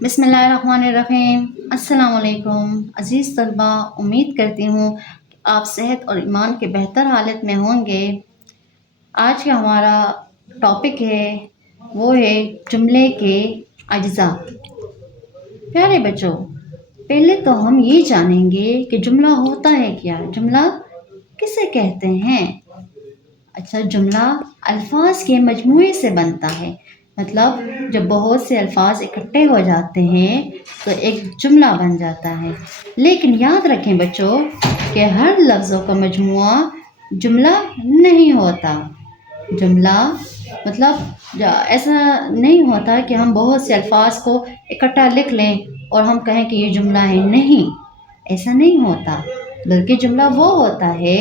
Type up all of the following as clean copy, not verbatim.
बिस्मिल्लाहिर्रहमानिर्रहीम। अस्सलाम वालेकुम अज़ीज़ तलबा, उम्मीद करती हूँ कि आप सेहत और ईमान के बेहतर हालत में होंगे। आज का हमारा टॉपिक वो है जुमले के अज्जा। प्यारे बच्चों, पहले तो हम ये जानेंगे कि जुमला होता है क्या, जुमला किसे कहते हैं। अच्छा, जुमला अल्फाज के मजमूए से बनता है। मतलब जब बहुत से अल्फाज इकट्ठे हो जाते हैं तो एक जुमला बन जाता है। लेकिन याद रखें बच्चों कि हर लफ्ज़ों का मजमुआ जुमला नहीं होता। जुमला मतलब ऐसा नहीं होता कि हम बहुत से अल्फाज को इकट्ठा लिख लें और हम कहें कि ये जुमला है। नहीं, ऐसा नहीं होता। बल्कि जुमला वो होता है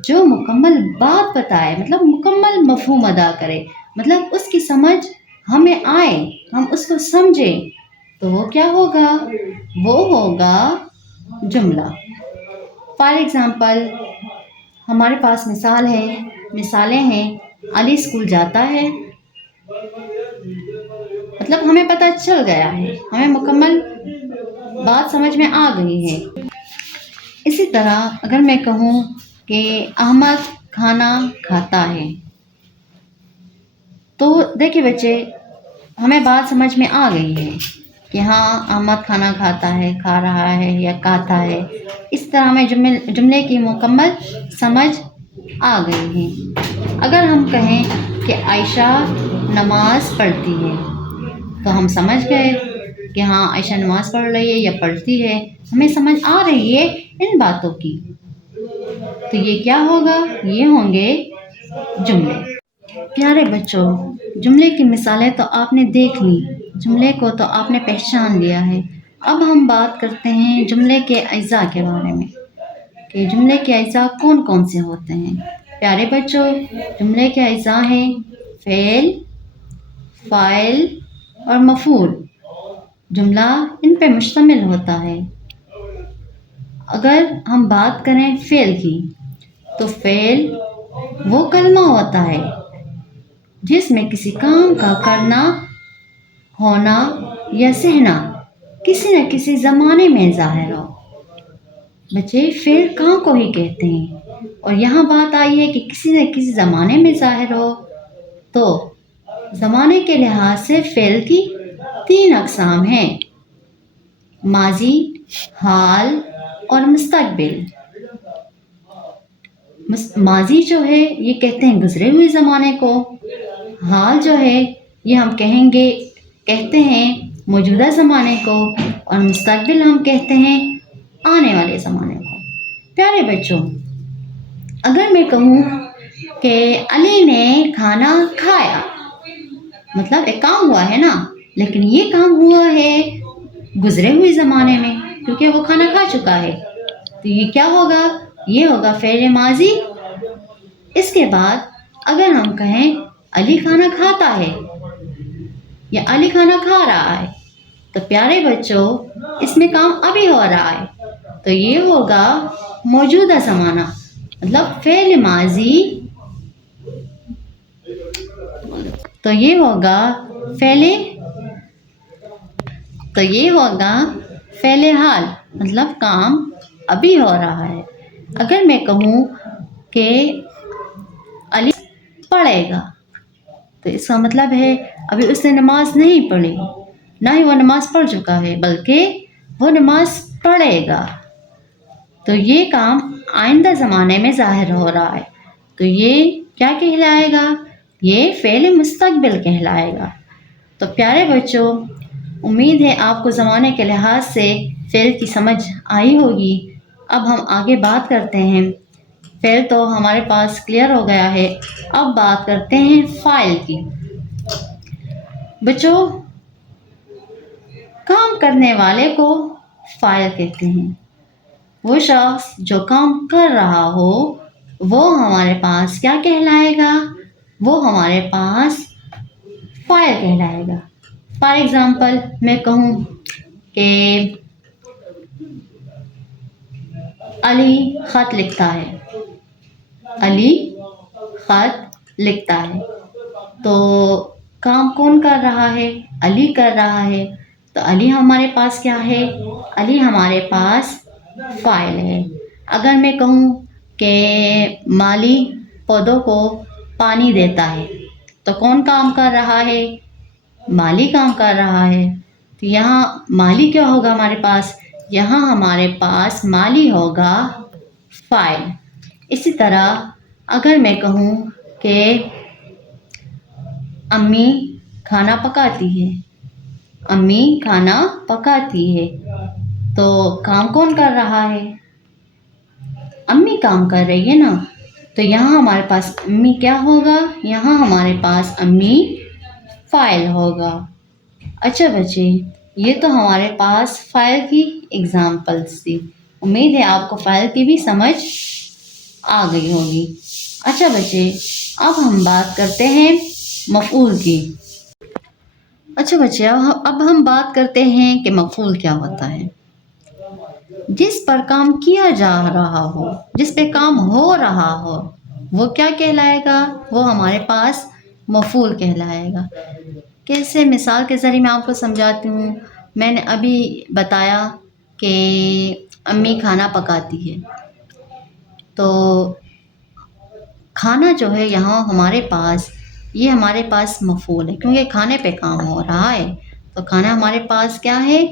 जो मुकम्मल बात बताए, मतलब मुकम्मल मफ़हूम अदा करे, मतलब उसकी समझ हमें आए, हम उसको समझें, तो वो क्या होगा, वो होगा जुमला। फॉर एग्ज़ाम्पल हमारे पास मिसालें हैं। अली स्कूल जाता है, मतलब हमें पता चल गया है, हमें मुकम्मल बात समझ में आ गई है। इसी तरह अगर मैं कहूँ कि अहमद खाना खाता है, तो देखिए बच्चे, हमें बात समझ में आ गई है कि हाँ, अहमद खाना खाता है, खा रहा है या खाता है। इस तरह हमें जुमले की मुकम्मल समझ आ गई है। अगर हम कहें कि आयशा नमाज पढ़ती है, तो हम समझ गए कि हाँ, आयशा नमाज पढ़ रही है या पढ़ती है, हमें समझ आ रही है इन बातों की। तो ये क्या होगा, ये होंगे जुमले। प्यारे बच्चों, जुमले की मिसालें तो आपने देख ली, जुमले को तो आपने पहचान लिया है। अब हम बात करते हैं जुमले के अज्जा के बारे में कि जुमले के अज्जा कौन कौन से होते हैं। प्यारे बच्चों, जुमले के अज्जा हैं फ़ेल, फ़ाइल और मफ़ूल। जुमला इन पे मुश्तमिल होता है। अगर हम बात करें फ़ेल की, तो फ़ेल वो कलमा होता है जिसमें किसी काम का करना, होना या सहना किसी न किसी ज़माने में ज़ाहिर हो। बच्चे, फ़ेल काम को ही कहते हैं, और यहाँ बात आई है कि किसी न किसी ज़माने में ज़ाहिर हो। तो ज़माने के लिहाज से फ़ेल की 3 अक़साम हैं: माजी, हाल और मुस्तक़बिल। माजी जो है ये कहते हैं गुज़रे हुए ज़माने को, हाल जो है ये हम कहते हैं मौजूदा ज़माने को, और मुस्तक़बिल हम कहते हैं आने वाले ज़माने को। प्यारे बच्चों, अगर मैं कहूँ कि अली ने खाना खाया, मतलब एक काम हुआ है ना, लेकिन ये काम हुआ है गुज़रे हुए ज़माने में, क्योंकि वो खाना खा चुका है। तो ये क्या होगा, ये होगा फ़ेल माजी। इसके बाद अगर हम कहें अली खाना खाता है या अली खाना खा रहा है, तो प्यारे बच्चों इसमें काम अभी हो रहा है, तो ये होगा मौजूदा ज़माना, मतलब फ़ेल माजी। तो ये होगा फ़ेल हाल, मतलब काम अभी हो रहा है। अगर मैं कहूँ कि अली पढ़ेगा, तो इसका मतलब है अभी उसने नमाज नहीं पढ़ी, ना ही वो नमाज पढ़ चुका है, बल्कि वो नमाज पढ़ेगा। तो ये काम आइंदा ज़माने में ज़ाहिर हो रहा है, तो ये क्या कहलाएगा, ये फ़ेल मुस्तक़बिल कहलाएगा। तो प्यारे बच्चों, उम्मीद है आपको ज़माने के लिहाज से फ़ेल की समझ आई होगी। अब हम आगे बात करते हैं। फ़ेल तो हमारे पास क्लियर हो गया है, अब बात करते हैं फ़ाइल की। बच्चों, काम करने वाले को फ़ाइल कहते हैं। वो शख्स जो काम कर रहा हो वो हमारे पास क्या कहलाएगा, वो हमारे पास फ़ाइल कहलाएगा। फॉर एग्ज़ाम्पल मैं कहूँ कि अली ख़त लिखता है, अली ख़त लिखता है, तो काम कौन कर रहा है, अली कर रहा है। تو علی ہمارے پاس کیا ہے؟ علی ہمارے پاس فاعل ہے۔ اگر میں کہوں کہ مالی پودوں کو پانی دیتا ہے تو کون کام کر رہا ہے؟ مالی کام کر رہا ہے۔ تو یہاں مالی کیا ہوگا ہمارے پاس؟ یہاں ہمارے پاس مالی ہوگا فاعل۔ اسی طرح اگر میں کہوں کہ امی کھانا پکاتی ہے، امی کھانا پکاتی ہے، تو کام کون کر رہا ہے؟ امی کام کر رہی ہے نا۔ تو یہاں ہمارے پاس امی کیا ہوگا؟ یہاں ہمارے پاس امی فاعل ہوگا۔ اچھا بچے، یہ تو ہمارے پاس فاعل کی اگزامپلس تھی۔ امید ہے آپ کو فاعل کی بھی سمجھ آ گئی ہوگی۔ اچھا بچے، اب ہم بات کرتے ہیں مفعول کی۔ اچھا بچے، اب ہم بات کرتے ہیں کہ مفعول کیا ہوتا ہے۔ جس پر کام کیا جا رہا ہو، جس پہ کام ہو رہا ہو، وہ کیا کہلائے گا؟ وہ ہمارے پاس مفعول کہلائے گا۔ کیسے؟ مثال کے ذریعے میں آپ کو سمجھاتی ہوں۔ میں نے ابھی بتایا کہ امی کھانا پکاتی ہے، تو کھانا جو ہے یہاں ہمارے پاس، یہ ہمارے پاس مفعول ہے کیونکہ کھانے پہ کام ہو رہا ہے، تو کھانا ہمارے پاس کیا ہے؟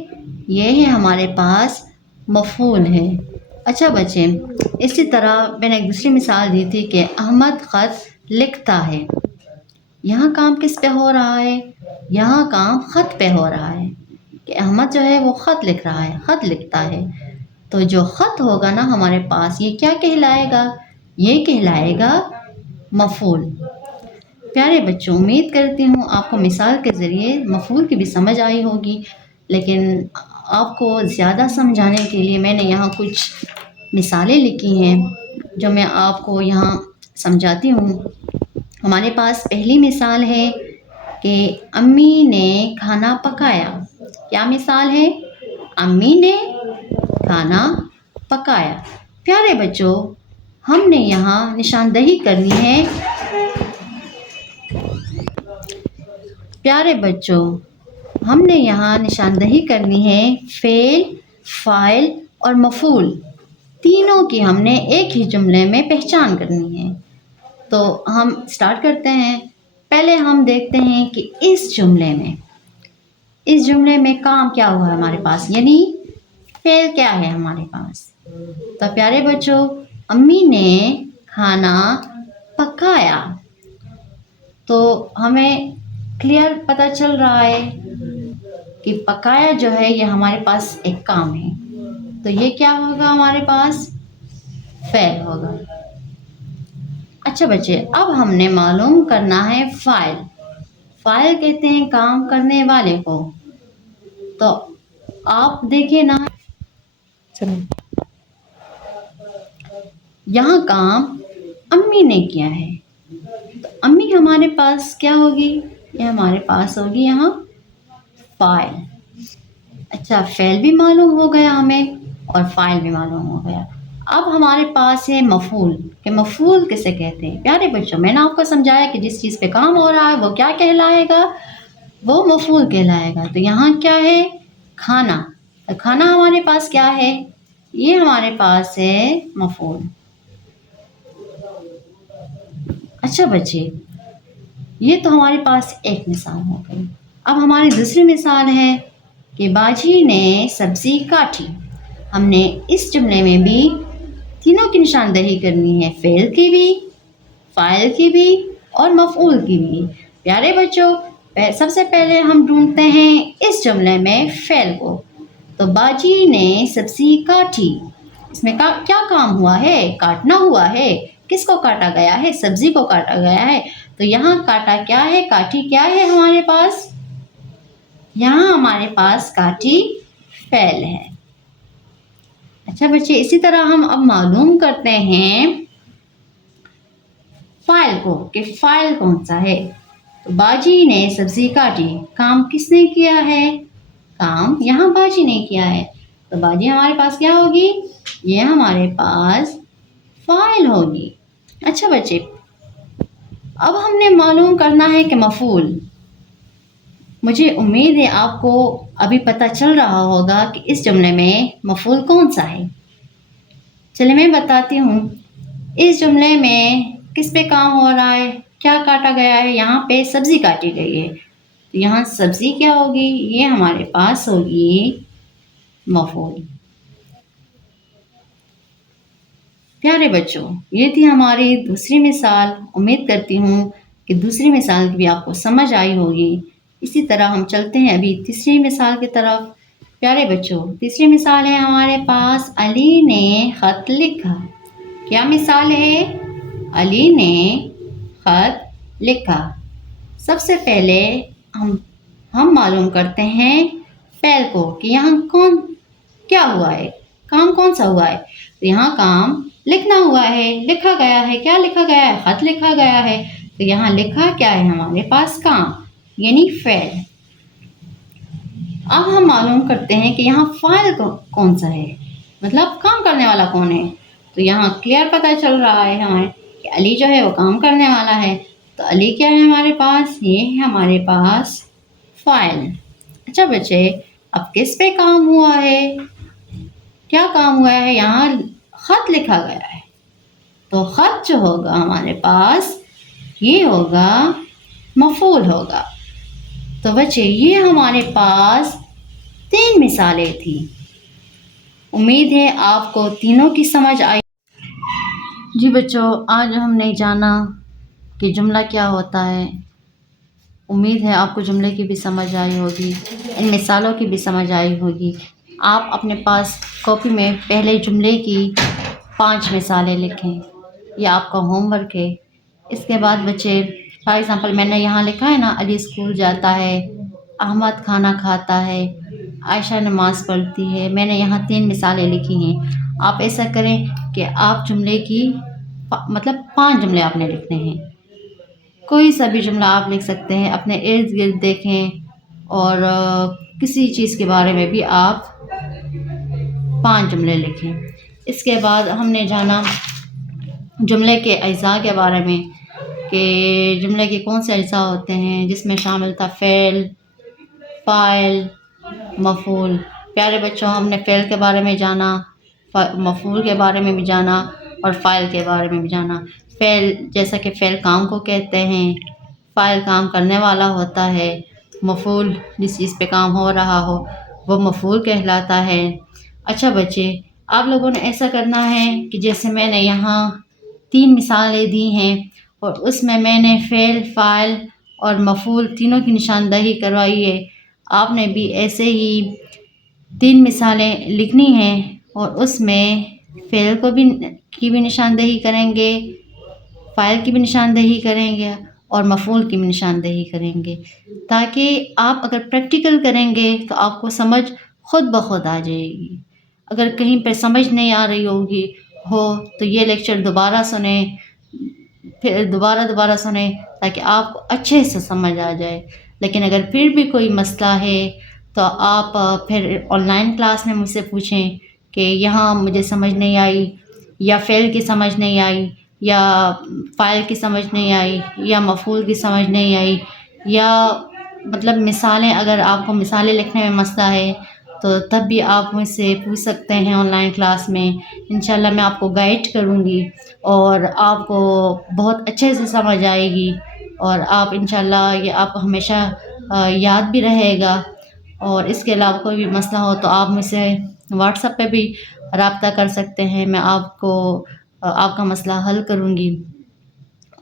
یہ ہے ہمارے پاس مفعول ہے۔ اچھا بچے، اسی طرح میں نے ایک دوسری مثال دی تھی کہ احمد خط لکھتا ہے۔ یہاں کام کس پہ ہو رہا ہے؟ یہاں کام خط پہ ہو رہا ہے کہ احمد جو ہے وہ خط لکھ رہا ہے، خط لکھتا ہے۔ تو جو خط ہوگا نا ہمارے پاس، یہ کیا کہلائے گا؟ یہ کہلائے گا مفعول۔ پیارے بچوں، امید کرتی ہوں آپ کو مثال کے ذریعے مفعول کی بھی سمجھ آئی ہوگی، لیکن آپ کو زیادہ سمجھانے کے لیے میں نے یہاں کچھ مثالیں لکھی ہیں جو میں آپ کو یہاں سمجھاتی ہوں۔ ہمارے پاس پہلی مثال ہے کہ امی نے کھانا پکایا۔ کیا مثال ہے؟ امی نے کھانا پکایا۔ پیارے بچوں، ہم نے یہاں نشاندہی کرنی ہے۔ پیارے بچوں، ہم نے یہاں نشاندہی کرنی ہے فعل، فاعل اور مفعول تینوں کی ہم نے ایک ہی جملے میں پہچان کرنی ہے۔ تو ہم سٹارٹ کرتے ہیں۔ پہلے ہم دیکھتے ہیں کہ اس جملے میں کام کیا ہوا ہے ہمارے پاس، یعنی فعل کیا ہے ہمارے پاس۔ تو پیارے بچوں، امی نے کھانا پکایا، تو ہمیں کلیئر پتہ چل رہا ہے کہ پکایا جو ہے یہ ہمارے پاس ایک کام ہے، تو یہ کیا ہوگا ہمارے پاس؟ فعل ہوگا۔ اچھا بچے، اب ہم نے معلوم کرنا ہے فاعل۔ فاعل کہتے ہیں کام کرنے والے کو۔ تو آپ دیکھیں نا، یہاں کام امی نے کیا ہے، تو امی ہمارے پاس کیا ہوگی؟ یہ ہمارے پاس ہوگی یہاں فاعل۔ اچھا، فعل بھی معلوم ہو گیا ہمیں اور فاعل بھی معلوم ہو گیا۔ اب ہمارے پاس ہے مفعول، کہ مفعول کسے کہتے ہیں۔ پیارے بچوں، میں نے آپ کو سمجھایا کہ جس چیز پہ کام ہو رہا ہے وہ کیا کہلائے گا؟ وہ مفعول کہلائے گا۔ تو یہاں کیا ہے؟ کھانا۔ تو کھانا ہمارے پاس کیا ہے؟ یہ ہمارے پاس ہے مفعول۔ اچھا بچے، یہ تو ہمارے پاس ایک مثال ہو گئی۔ اب ہماری دوسری مثال ہے کہ باجی نے سبزی کاٹی۔ ہم نے اس جملے میں بھی تینوں کی نشاندہی کرنی ہے، فعل کی بھی، فاعل کی بھی اور مفعول کی بھی۔ پیارے بچوں، سب سے پہلے ہم ڈھونڈتے ہیں اس جملے میں فعل کو۔ تو باجی نے سبزی کاٹی، اس میں کیا کام ہوا ہے؟ کاٹنا ہوا ہے۔ کس کو کاٹا گیا ہے؟ سبزی کو کاٹا گیا ہے۔ تو یہاں کاٹا کیا ہے؟ کاٹی کیا ہے ہمارے پاس؟ یہاں ہمارے پاس کاٹی فعل ہے۔ اچھا بچے، اسی طرح ہم اب معلوم کرتے ہیں فاعل کو، کہ فاعل کون سا ہے۔ تو باجی نے سبزی کاٹی، کام کس نے کیا ہے؟ کام یہاں باجی نے کیا ہے، تو باجی ہمارے پاس کیا ہوگی؟ یہ ہمارے پاس فاعل ہوگی۔ اچھا بچے، اب ہم نے معلوم کرنا ہے کہ مفعول۔ مجھے امید ہے آپ کو अभी पता चल रहा होगा कि इस जुमले में मफ़ूल कौन सा है। चलिए मैं बताती हूँ, इस जुमले में किस पे काम हो रहा है, क्या काटा गया है। यहाँ पे सब्ज़ी काटी गई है, तो यहाँ सब्ज़ी क्या होगी, ये हमारे पास होगी मफ़ूल। प्यारे बच्चों, ये थी हमारी दूसरी मिसाल। उम्मीद करती हूँ कि दूसरी मिसाल भी आपको समझ आई होगी। इसी तरह हम चलते हैं अभी तीसरी मिसाल की तरफ। प्यारे बच्चों, तीसरी मिसाल है हमारे पास, अली ने ख़त लिखा। क्या मिसाल है, अली ने ख़त लिखा। सबसे पहले हम मालूम करते हैं फ़ेल को कि यहाँ क्या हुआ है, काम कौन सा हुआ है। तो यहाँ काम लिखना हुआ है, लिखा गया है। क्या लिखा गया है, ख़त लिखा गया है। तो यहाँ लिखा क्या है हमारे पास, काम, यानी फ़ेल। अब हम मालूम करते हैं कि यहाँ फ़ाइल कौन सा है, मतलब काम करने वाला कौन है। तो यहाँ क्लियर पता चल रहा है हमें कि अली जो है वो काम करने वाला है। तो अली क्या है हमारे पास, ये है हमारे पास फ़ाइल। अच्छा बच्चे, अब किस पे काम हुआ है, क्या काम हुआ है, यहाँ ख़त लिखा गया है। तो ख़त जो होगा हमारे पास, ये होगा मफ़ूल होगा। तो बच्चे, ये हमारे पास 3 मिसालें थी। उम्मीद है आपको तीनों की समझ आई। जी बच्चों, आज हमने जाना कि जुमला क्या होता है। उम्मीद है आपको जुमले की भी समझ आई होगी, इन मिसालों की भी समझ आई होगी। आप अपने पास कॉपी में पहले जुमले की 5 मिसालें लिखें, ये आपका होमवर्क है। इसके बाद बच्चे, फॉर एग्ज़ाम्पल मैंने यहाँ लिखा है ना, अली स्कूल जाता है, अहमद खाना खाता है, आयशा नमाज़ पढ़ती है। मैंने यहाँ 3 मिसालें लिखी हैं। आप ऐसा करें कि आप जुमले की मतलब 5 जुमले आपने लिखने हैं। कोई सा भी जुमला आप लिख सकते हैं, अपने इर्द गिर्द देखें और किसी चीज़ के बारे में भी आप 5 जुमले लिखें। इसके बाद हमने जाना जुमले के अज्जा के बारे में कि जुमले के कौन से अज्जा होते हैं, जिसमें शामिल था फ़ेल, फ़ाइल, मफ़ूल। प्यारे बच्चों, हमने फ़ेल के बारे में जाना, मफ़ूल के बारे में भी जाना और फ़ाइल के बारे में भी जाना। फ़ेल, जैसा कि फ़ेल काम को कहते हैं, फ़ाइल काम करने वाला होता है, मफ़ूल जिस चीज़ पे काम हो रहा हो वो मफ़ूल कहलाता है। अच्छा बच्चे, आप लोगों ने ऐसा करना है कि जैसे मैंने यहाँ 3 मिसालें दी हैं और उसमें मैंने फ़ेल, फ़ाइल और मफ़ूल तीनों की निशानदही करवाई है। आपने भी ऐसे ही 3 मिसालें लिखनी हैं और उसमें फ़ेल की भी निशानदही करेंगे, फ़ाइल की भी निशानदही करेंगे और मफ़ूल की भी निशानदही करेंगे, ताकि आप अगर प्रैक्टिकल करेंगे तो आपको समझ खुद ब खुद आ जाएगी। अगर कहीं पर समझ नहीं आ रही तो ये लेक्चर दोबारा सुने, फिर दोबारा सुने, ताकि आपको अच्छे से समझ आ जाए। लेकिन अगर फिर भी कोई मसला है तो आप फिर ऑनलाइन क्लास में मुझसे पूछें कि यहाँ मुझे समझ नहीं आई, या फ़ेल की समझ नहीं आई, या फ़ाइल की समझ नहीं आई, या मफ़ूल की समझ नहीं आई, या मतलब मिसालें, अगर आपको मिसालें लिखने में मसला है तो तब भी आप मुझसे पूछ सकते हैं ऑनलाइन क्लास में। इंशाल्लाह मैं आपको गाइड करूँगी और आपको बहुत अच्छे से समझ आएगी और आप इंशाल्लाह ये आप हमेशा याद भी रहेगा। और इसके अलावा कोई भी मसला हो तो आप मुझसे व्हाट्सएप पे भी रब्ता कर सकते हैं, मैं आपको आपका मसला हल करूँगी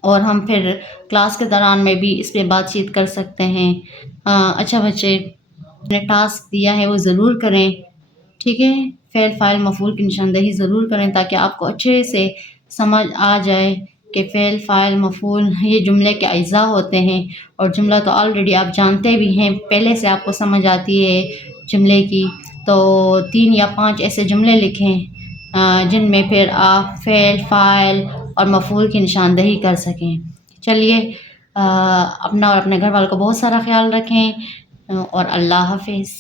और हम फिर क्लास के दौरान में भी इस पे बातचीत कर सकते हैं। अच्छा बच्चे, मैंने टास्क दिया है वो ज़रूर करें, ठीक है। फ़ेल, फ़ाइल, मफ़ूल की निशानदही ज़रूर करें ताकि आपको अच्छे से समझ आ जाए कि फ़ेल, फ़ाइल, मफ़ूल ये जुमले के अज्जा होते हैं। और जुमला तो ऑलरेडी आप जानते भी हैं, पहले से आपको समझ आती है जुमले की। तो 3 या 5 ऐसे जुमले लिखें जिनमें फिर आप फ़ेल, फ़ाइल और मफ़ूल की निशानदही कर सकें। चलिए, अपना और अपने घर वालों का बहुत सारा ख़्याल रखें और अल्लाह हाफ़िज़।